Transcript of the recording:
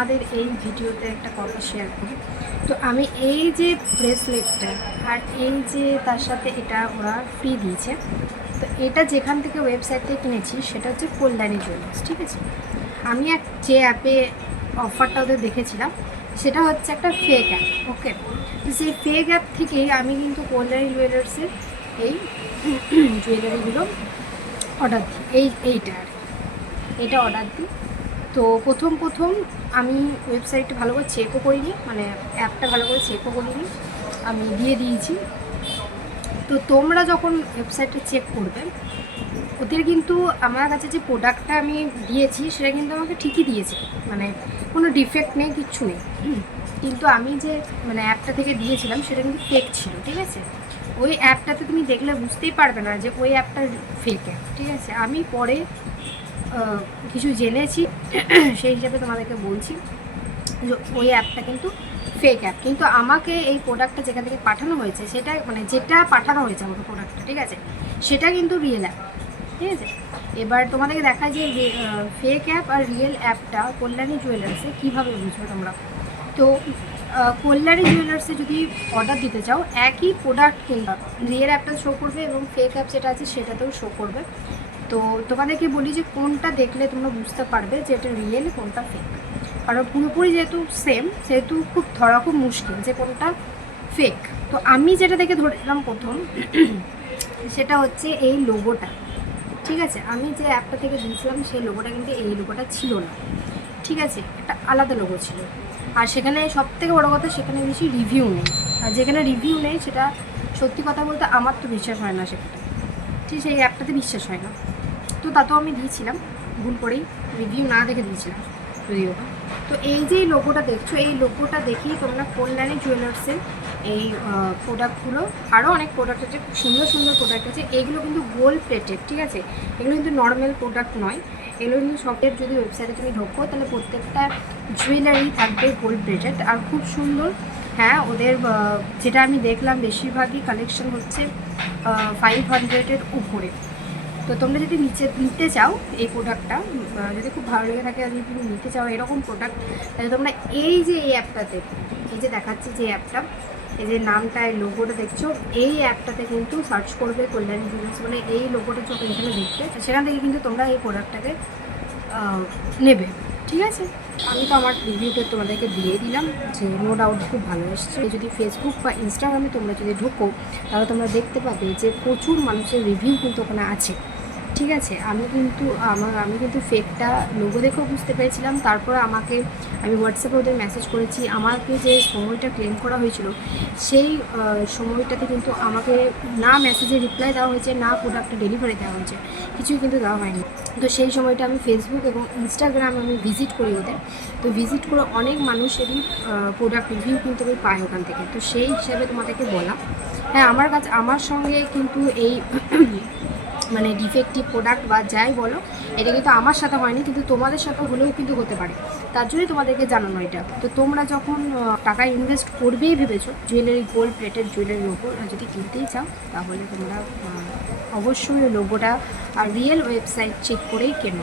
তোমাদের এই ভিডিওতে একটা কথা শেয়ার করি। তো আমি এই যে ব্রেসলেটটা আর এই যে তার সাথে এটা ওরা ফ্রি দিয়েছে, তো এটা যেখান থেকে ওয়েবসাইট থেকে কিনেছি সেটা হচ্ছে কল্যাণী জুয়েলার্স। ঠিক আছে, আমি যে অ্যাপে অফারটা ওদের দেখেছিলাম সেটা হচ্ছে একটা ফেক অ্যাপ। ওকে, তো সেই ফেক অ্যাপ থেকেই আমি কিন্তু কল্যাণী জুয়েলার্সের এই জুয়েলারিগুলো অর্ডার দিই। এটা অর্ডার দিই। তো প্রথম আমি ওয়েবসাইটটা ভালো করে চেকও করিনি, মানে অ্যাপটা ভালো করে চেকও করিনি, আমি দিয়ে দিয়েছি। তো তোমরা যখন ওয়েবসাইটটা চেক করবে, ওদের কিন্তু আমার কাছে যে প্রোডাক্টটা আমি দিয়েছি সেটা কিন্তু আমাকে ঠিকই দিয়েছে, মানে কোনো ডিফেক্ট নেই, কিচ্ছু নেই। কিন্তু আমি যে মানে অ্যাপটা থেকে দিয়েছিলাম সেটা কিন্তু ফেক ছিল। ঠিক আছে, ওই অ্যাপটাতে তুমি দেখলে বুঝতেই পারবে না যে ওই অ্যাপটা ফেক অ্যাপ। ঠিক আছে, আমি পরে কিছু জেনেছি সেই হিসাবে তোমাদেরকে বলছি যে ওই অ্যাপটা কিন্তু ফেক অ্যাপ। কিন্তু আমাকে এই প্রোডাক্টটা যেখান থেকে পাঠানো হয়েছে সেটা মানে যেটা পাঠানো হয়েছে আমাকে প্রোডাক্টটা, ঠিক আছে, সেটা কিন্তু রিয়েল অ্যাপ। ঠিক আছে, এবার তোমাদেরকে দেখায় যে ফেক অ্যাপ আর রিয়েল অ্যাপটা কল্যাণী জুয়েলার্সে কীভাবে বুঝবে তোমরা। তো কল্যাণী জুয়েলার্সে যদি অর্ডার দিতে চাও, একই প্রোডাক্ট কিনবা, রিয়েল অ্যাপটা শো করবে এবং ফেক অ্যাপ যেটা আছে সেটাতেও শো করবে। তো তোমাদেরকে বলি যে কোনটা দেখলে তোমরা বুঝতে পারবে যে এটা রিয়েল কোনটা ফেক। কারণ পুরোপুরি যেহেতু সেম, সেহেতু ধরা খুব মুশকিল যে কোনটা ফেক। তো আমি যেটা দেখে ধরলাম প্রথম সেটা হচ্ছে এই লোগোটা। ঠিক আছে, আমি যে অ্যাপটা থেকে দিয়েছিলাম সেই লোগোটা কিন্তু এই লোগোটা ছিল না। ঠিক আছে, একটা আলাদা লোগো ছিল। আর সেখানে সবথেকে বড়ো কথা, সেখানে বেশি রিভিউ নেই। আর যেখানে রিভিউ নেই সেটা সত্যি কথা বলতে আমার তো বিশ্বাস হয় না সেটা। ঠিক, সেই অ্যাপটাতে বিশ্বাস হয় না। তো তাতেও আমি দিয়েছিলাম, ভুল করেই রিভিউ না দেখে দিয়েছিলাম যদিও। তো এই যে লোগোটা দেখছো, এই লোগোটা দেখেই তোমরা কল্যাণী জুয়েলার্সের এই প্রোডাক্টগুলো, আরও অনেক প্রোডাক্ট আছে, খুব সুন্দর সুন্দর প্রোডাক্ট আছে, এগুলো কিন্তু গোল্ড প্লেটেড। ঠিক আছে, এগুলো কিন্তু নর্মাল প্রোডাক্ট নয়, এগুলো কিন্তু শপের যদি ওয়েবসাইটে তুমি ঢোকো তাহলে প্রত্যেকটা জুয়েলারি থাকবে গোল্ড প্লেটেড আর খুব সুন্দর। হ্যাঁ, ওদের যেটা আমি দেখলাম বেশিরভাগই কালেকশন হচ্ছে 500-এর উপরে। তো তোমরা যদি নিতে চাও এই প্রোডাক্টটা, যদি খুব ভালো লেগে থাকে আর যদি তুমি নিতে চাও এরকম প্রোডাক্ট, তাহলে তোমরা এই যে এই অ্যাপটাতে, এই যে দেখাচ্ছি যে অ্যাপটা, এই যে নামটা এই লোগোটা দেখছো, এই অ্যাপটাতে কিন্তু সার্চ করবে কল্যাণী জুয়েলার্স, মানে এই লোগোটা যখন এখানে দেখবে সেখান থেকে কিন্তু তোমরা এই প্রোডাক্টটাকে নেবে। ঠিক আছে, আমি তো আমার রিভিউটা তোমাদেরকে দিয়ে দিলাম যে নো ডাউট খুব ভালো এসছে। যদি ফেসবুক বা ইনস্টাগ্রামে তোমরা যদি ঢোকো তাহলে তোমরা দেখতে পাবে যে প্রচুর মানুষের রিভিউ কিন্তু ওখানে আছে। ঠিক আছে, আমি কিন্তু ফেকটা লোগো দেখেও বুঝতে পেরেছিলাম। তারপরে আমি হোয়াটসঅ্যাপে ওদের মেসেজ করেছি, আমাকে যে সময়টা ক্লেম করা হয়েছিল সেই সময়টাতে কিন্তু আমাকে না মেসেজে রিপ্লাই দেওয়া হয়েছে, না প্রোডাক্টটা ডেলিভারি দেওয়া হয়েছে, কিছুই কিন্তু দেওয়া হয়নি। তো সেই সময়টা আমি ফেসবুক এবং ইনস্টাগ্রামে আমি ভিজিট করি ওদের। তো ভিজিট করে অনেক মানুষেরই প্রোডাক্ট রিভিউ কিন্তু আমি পাই ওখান থেকে। তো সেই হিসাবে তোমাদেরকে বলা। হ্যাঁ, আমার সঙ্গে কিন্তু এই মানে ডিফেক্টিভ প্রোডাক্ট বা যাই বলো, এটা কিন্তু আমার সাথে হয়নি, কিন্তু তোমাদের সাথে হলেও কিন্তু হতে পারে। তার জন্যই তোমাদেরকে জানানো এটা। তো তোমরা যখন টাকা ইনভেস্ট করবেই ভেবেছো জুয়েলারি, গোল্ড প্লেটেড জুয়েলারির ওপর যদি কিনতেই চাও, তাহলে তোমরা অবশ্যই লোগোটা আর রিয়েল ওয়েবসাইট চেক করেই কেনো।